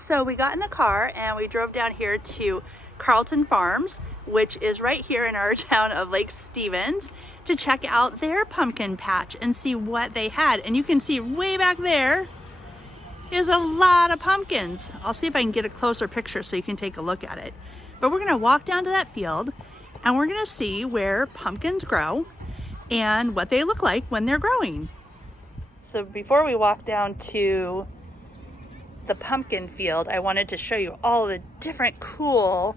So we got in the car and we drove down here to Carlton Farms, which is right here in our town of Lake Stevens, to check out their pumpkin patch and see what they had. And you can see way back there is a lot of pumpkins. I'll see if I can get a closer picture so you can take a look at it. But we're gonna walk down to that field and we're gonna see where pumpkins grow and what they look like when they're growing. So before we walk down to the pumpkin field, I wanted to show you all the different cool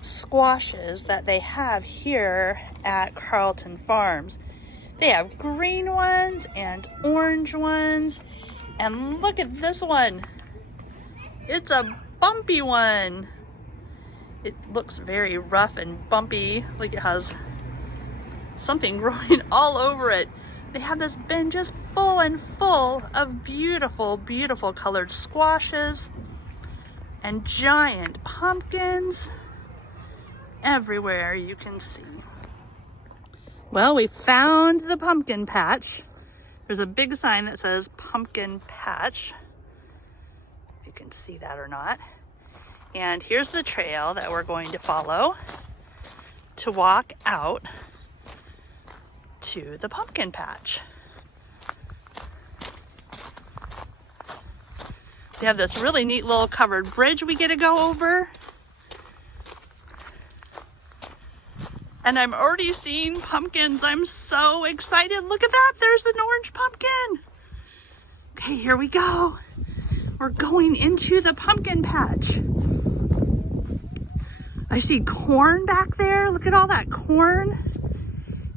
squashes that they have here at Carlton Farms. They have green ones and orange ones, and look at this one. It's a bumpy one. It looks very rough and bumpy, like it has something growing all over it. They have this bin just full and full of beautiful, beautiful colored squashes and giant pumpkins everywhere you can see. Well, we found the pumpkin patch. There's a big sign that says pumpkin patch, if you can see that or not. And here's the trail that we're going to follow to walk out to the pumpkin patch. We have this really neat little covered bridge we get to go over. And I'm already seeing pumpkins. I'm so excited. Look at that, there's an orange pumpkin. Okay, here we go. We're going into the pumpkin patch. I see corn back there. Look at all that corn.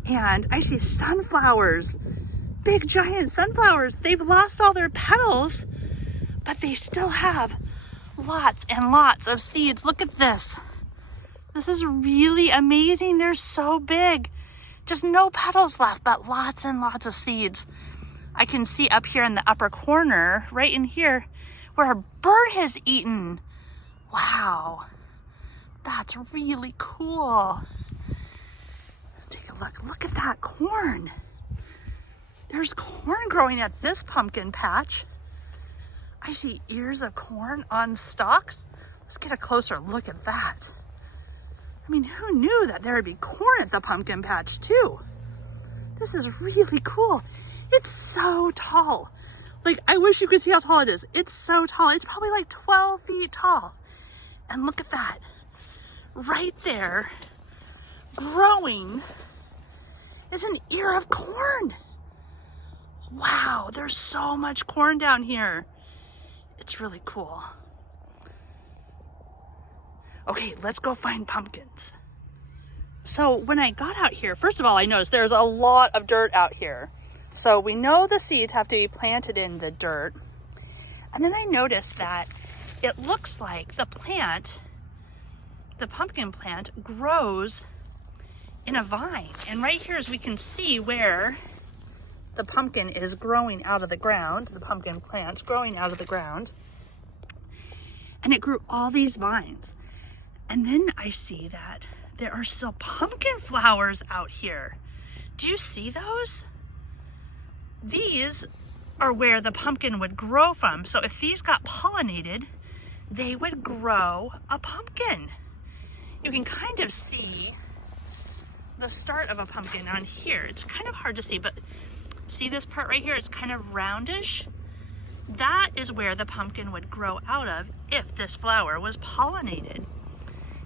And I see sunflowers, big giant sunflowers. They've lost all their petals, but they still have lots and lots of seeds. Look at this. This is really amazing. They're so big. Just no petals left, but lots and lots of seeds. I can see up here in the upper corner, right in here, where a bird has eaten. Wow, that's really cool. Take a look. Look at that corn. There's corn growing at this pumpkin patch. I see ears of corn on stalks. Let's get a closer look at that. I mean, who knew that there would be corn at the pumpkin patch too? This is really cool. It's so tall. Like, I wish you could see how tall it is. It's so tall. It's probably like 12 feet tall. And look at that. Right there, growing, is an ear of corn. Wow, there's so much corn down here. It's really cool. Okay, let's go find pumpkins. So when I got out here, first of all, I noticed there's a lot of dirt out here. So we know the seeds have to be planted in the dirt. And then I noticed that it looks like the pumpkin plant grows in a vine. And right here, as we can see where the pumpkin is growing out of the ground, the pumpkin plant's growing out of the ground, and it grew all these vines. And then I see that there are still pumpkin flowers out here. Do you see those? These are where the pumpkin would grow from. So if these got pollinated, they would grow a pumpkin. You can kind of see the start of a pumpkin on here. It's kind of hard to see, but see this part right here? It's kind of roundish. That is where the pumpkin would grow out of if this flower was pollinated.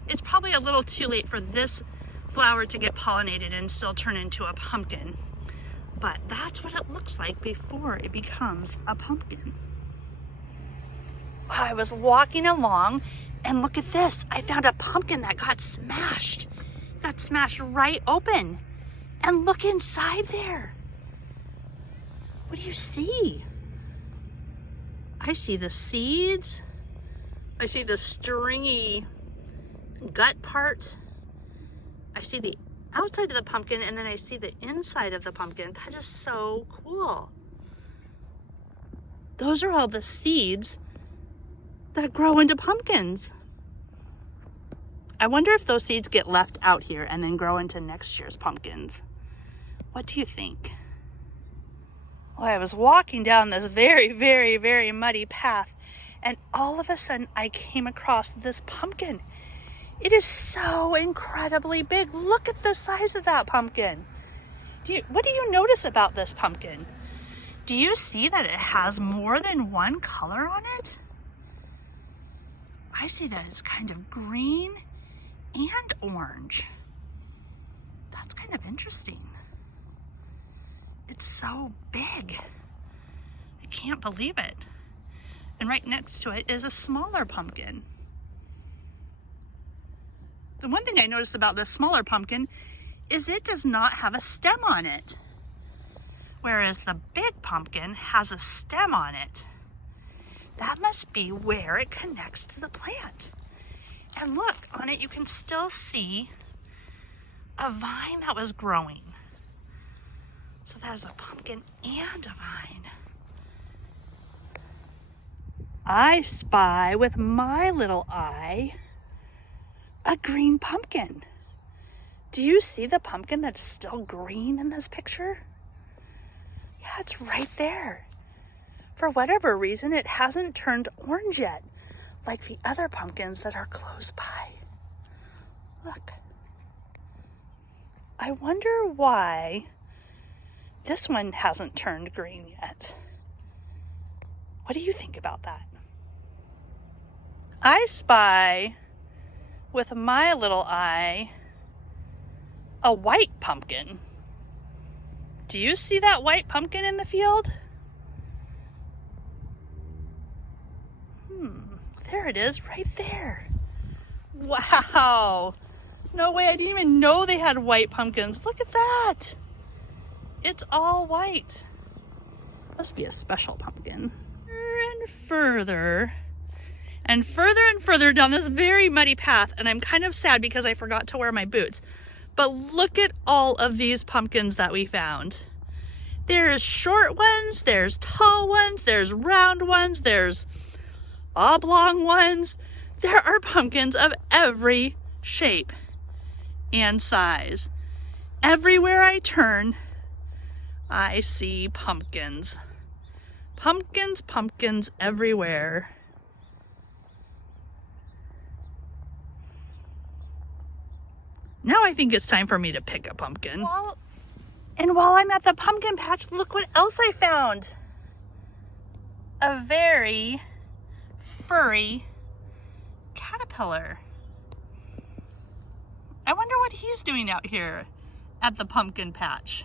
It's probably a little too late for this flower to get pollinated and still turn into a pumpkin, but that's what it looks like before it becomes a pumpkin. I was walking along and look at this. I found a pumpkin that got smashed right open. And look inside there. What do you see? I see the seeds. I see the stringy gut part. I see the outside of the pumpkin, and then I see the inside of the pumpkin. That is so cool. Those are all the seeds that grow into pumpkins. I wonder if those seeds get left out here and then grow into next year's pumpkins. What do you think? Well, I was walking down this very, very, very muddy path, and all of a sudden I came across this pumpkin. It is so incredibly big. Look at the size of that pumpkin. What do you notice about this pumpkin? Do you see that it has more than one color on it? I see that it's kind of green and orange. That's kind of interesting. It's so big. I can't believe it. And right next to it is a smaller pumpkin. The one thing I noticed about this smaller pumpkin is it does not have a stem on it, whereas the big pumpkin has a stem on it. That must be where it connects to the plant. And look, on it you can still see a vine that was growing. So that is a pumpkin and a vine. I spy with my little eye a green pumpkin. Do you see the pumpkin that's still green in this picture? Yeah, it's right there. For whatever reason, it hasn't turned orange yet, like the other pumpkins that are close by. Look. I wonder why this one hasn't turned green yet. What do you think about that? I spy with my little eye a white pumpkin. Do you see that white pumpkin in the field? There it is, right there. Wow. No way, I didn't even know they had white pumpkins. Look at that. It's all white. Must be a special pumpkin. And further and further down this very muddy path, and I'm kind of sad because I forgot to wear my boots. But look at all of these pumpkins that we found. There's short ones, there's tall ones, there's round ones, there's oblong ones. There are pumpkins of every shape and size. Everywhere I turn, I see pumpkins. Pumpkins, pumpkins everywhere. Now I think it's time for me to pick a pumpkin. And while I'm at the pumpkin patch, look what else I found. A very furry caterpillar. I wonder what he's doing out here at the pumpkin patch.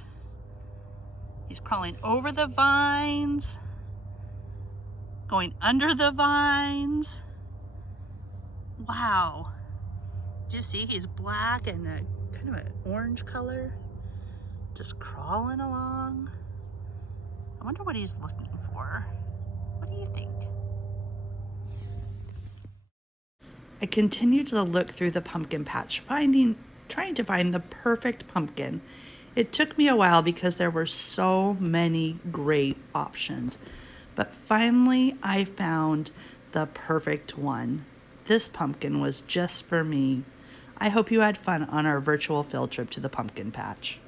He's crawling over the vines, going under the vines. Wow. Do you see he's black and a kind of an orange color? Just crawling along. I wonder what he's looking for. What do you think? I continued to look through the pumpkin patch, trying to find the perfect pumpkin. It took me a while because there were so many great options, but finally I found the perfect one. This pumpkin was just for me. I hope you had fun on our virtual field trip to the pumpkin patch.